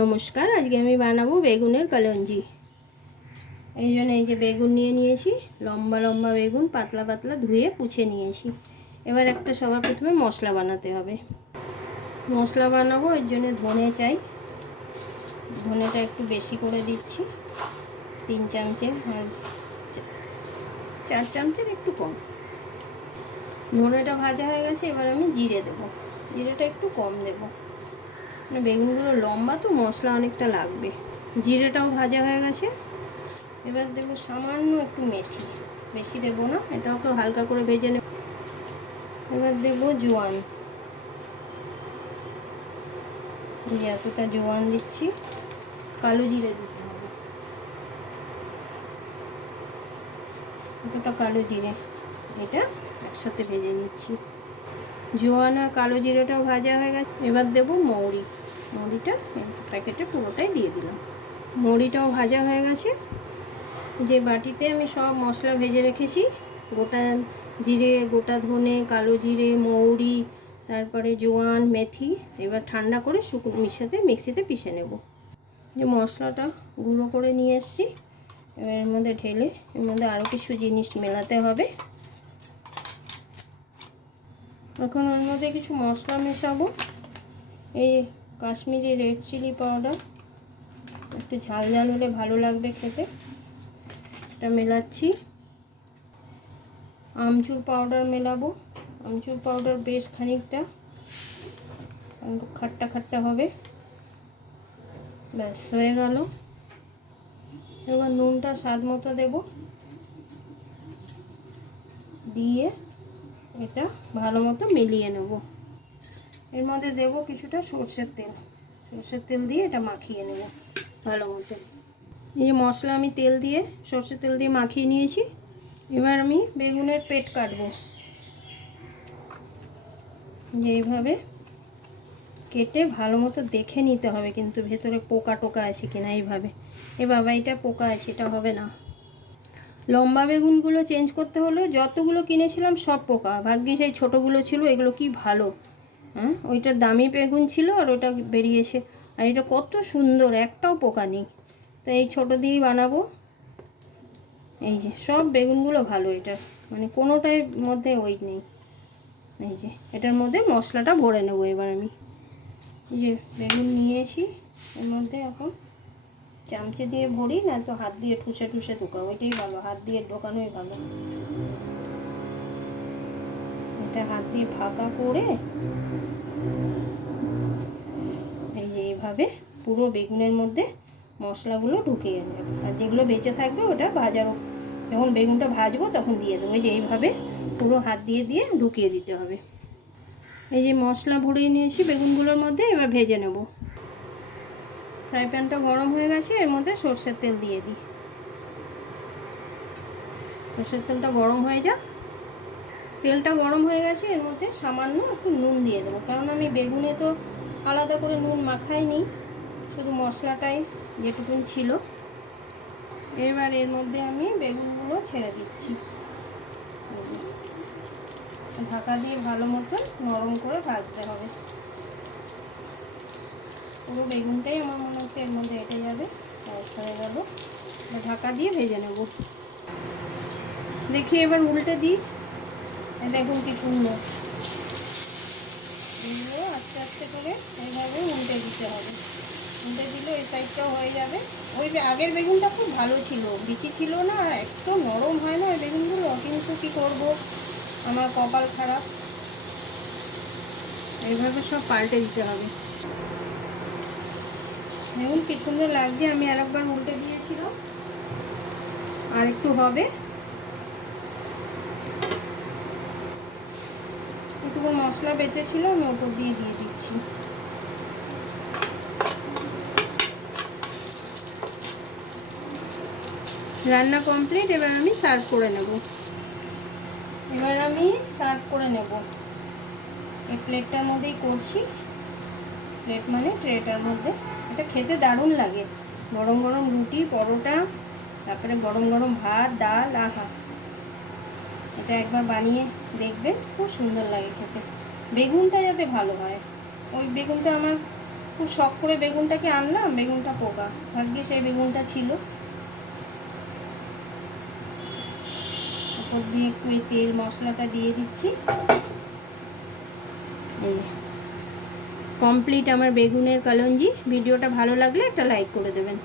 নমস্কার, আজকে আমি বানাবো বেগুনের কালঞ্জি। এই জন্য এই যে বেগুন নিয়ে নিয়েছি, লম্বা লম্বা বেগুন, পাতলা পাতলা ধুয়ে পুছে নিয়েছি। এবার একটা সবার প্রথমে মশলা বানাতে হবে। মশলা বানাবো, এর জন্য ধনে চাই। ধনেটা একটু বেশি করে দিচ্ছি, 3 চামচে, আর 4 চামচের একটু কম। ধনেটা ভাজা হয়ে গেছে, এবার আমি জিরে দেবো। জিরেটা একটু কম দেবো, বেগুনগুলো লম্বা তো মশলা অনেকটা লাগবে। জিরেটাও ভাজা হয়ে গেছে, এবার দেবো সামান্য একটু মেথি, বেশি দেবো না, এটাও হালকা করে ভেজে নেব। এবার দেবো জোয়ান, এতটা জোয়ান দিচ্ছি। কালো জিরে দিতে হবে, এতটা কালো জিরে, এটা একসাথে ভেজে নিচ্ছি। জোয়ান আর কালো জিরেটাও ভাজা হয়ে গেছে, এবার দেবো মৌরি। মৌরিটা প্যাকেটে পুরোটাই দিয়ে দিলাম। মৌরিটাও ভাজা হয়ে গেছে। যে বাটিতে আমি সব মশলা ভেজে রেখেছি, গোটা জিরে, গোটা ধনে, কালো জিরে, মৌরি, তারপরে জোয়ান, মেথি, এবার ঠান্ডা করে মিক্সিতে পিষে নেব। যে মশলাটা গুঁড়ো করে নিয়ে এসেছি, এবার এর মধ্যে ঢেলে এর মধ্যে আরও কিছু জিনিস মেলাতে হবে। এখন ওর মধ্যে কিছু মশলা মেশাবো। এই কাশ্মীরি রেড চিলি পাউডার, একটু ঝাল ঝাল হলে ভালো লাগবে খেতে, এটা মেলাচ্ছি। আমচুর পাউডার মেলাবো, আমচুর পাউডার বেশ খানিকটা, খাট্টা খাট্টা হবে। ব্যাস হয়ে গেল। এবার নুনটা স্বাদ মতো দেব, দিয়ে এটা ভালো মতো মিলিয়ে নেব। এর মধ্যে দেব কিছুটা সর্ষের তেল, সর্ষের তেল দিয়ে এটা মাখিয়ে নেব ভালো মতো। এই যে মশলা আমি সর্ষের তেল দিয়ে মাখিয়ে নিয়েছি। এবার আমি বেগুনের পেট কাটবো, যে এইভাবে কেটে ভালো মতো দেখে নিতে হবে, কিন্তু ভেতরে পোকা টোকা আছে কিনা। এইভাবে, এ বাবা এটা পোকা আছে, এটা হবে না। লম্বা বেগুনগুলো চেঞ্জ করতে হলো, যতগুলো কিনেছিলাম সব পোকা, ভাগ্যিস এই ছোটোগুলো ছিল, এগুলো কি ভালো। হ্যাঁ, ওইটা দামি বেগুন ছিল আর ওটা বেরিয়েছে, আর এটা কত সুন্দর, একটাও পোকা নেই। তো এই ছোটো দিয়েই বানাবো। এই যে সব বেগুনগুলো ভালো, এটা মানে কোনোটার মধ্যে ওই নেই। এই যে এটার মধ্যে মশলাটা ভরে নেবো। এবার আমি এই যে বেগুন নিয়েছি, এর মধ্যে এখন চামচে দিয়ে ভরি, না তো হাত দিয়ে ঠুসে ঠুসে ঢোকাবো, ওইটাই ভালো, হাত দিয়ে ঢোকানোই ভালো। এটা হাত দিয়ে ফাঁকা করে এই যে এইভাবে পুরো বেগুনের মধ্যে মশলাগুলো ঢুকিয়ে নেব, আর যেগুলো বেঁচে থাকবে ওটা যখন বেগুনটা ভাজবো তখন দিয়ে দেবো। এই যে এইভাবে পুরো হাত দিয়ে দিয়ে ঢুকিয়ে দিতে হবে। এই যে মশলা ভরিয়ে নিয়েছি বেগুনগুলোর মধ্যে, এবার ভেজে নেব। ফ্রাই প্যানটা গরম হয়ে গেছে, এর মধ্যে সর্ষের তেল দিয়ে দিই। সর্ষের তেলটা গরম হয়ে যাক। তেলটা গরম হয়ে গেছে, এর মধ্যে সামান্য একটু নুন দিয়ে দেবো, কারণ আমি বেগুনে তো আলাদা করে নুন মাখাইনি, শুধু মশলাটাই যেটুকুন ছিল। এবার এর মধ্যে আমি বেগুনগুলো ছেড়ে দিচ্ছি, ঢাকা দিয়ে ভালো মতো নরম করে ভাজতে হবে। পুরো বেগুনটাই আমার মনে হচ্ছে এর মধ্যে এঁটে যাবে, হয়ে গেল। ঢাকা দিয়ে ভেজে নেব। দেখি এবার উল্টে দিই, দেখুন কি সুন্দর। এগুলো আস্তে আস্তে করে এইভাবে উল্টে দিতে হবে, উল্টে দিলে এই সাইডটাও হয়ে যাবে। ওই যে আগের বেগুনটা খুব ভালো ছিল, বিচি ছিল না, একটু নরম হয় না ওই বেগুনগুলো, কিন্তু কী করব, আমার কপাল খারাপ। এইভাবে সব পাল্টে দিতে হবে। দেখুন কি সুন্দর লাগছে, আমি আরেকবার উল্টে দিয়েছিলাম, আর একটু হবে। একটু মশলা বেঁচে ছিল, আমি ওপর দিয়ে দিচ্ছি। রান্না কমপ্লিট, এবার আমি সার্ভ করে নেব। এই প্লেটটার মধ্যেই করছি, প্লেট মানে ট্রেটার মধ্যে। এটা খেতে দারুণ লাগে, গরম গরম রুটি, পরোটা, তারপরে গরম গরম ভাত, ডাল, আহা। এটা একবার বানিয়ে দেখবেন, খুব সুন্দর লাগে খেতে। বেগুনটা যাতে ভালো হয়, ওই বেগুনটা আমার খুব শখ করে বেগুনটাকে আনলাম, বেগুনটা পোকা, ভাগ্যে সেই বেগুনটা ছিল। ওপর দিয়ে একটু এই তেল মশলাটা দিয়ে দিচ্ছি। এই কমপ্লিট আমার বেগুনের কালঞ্জি। ভিডিওটা ভালো লাগলে একটা লাইক করে দেবেন।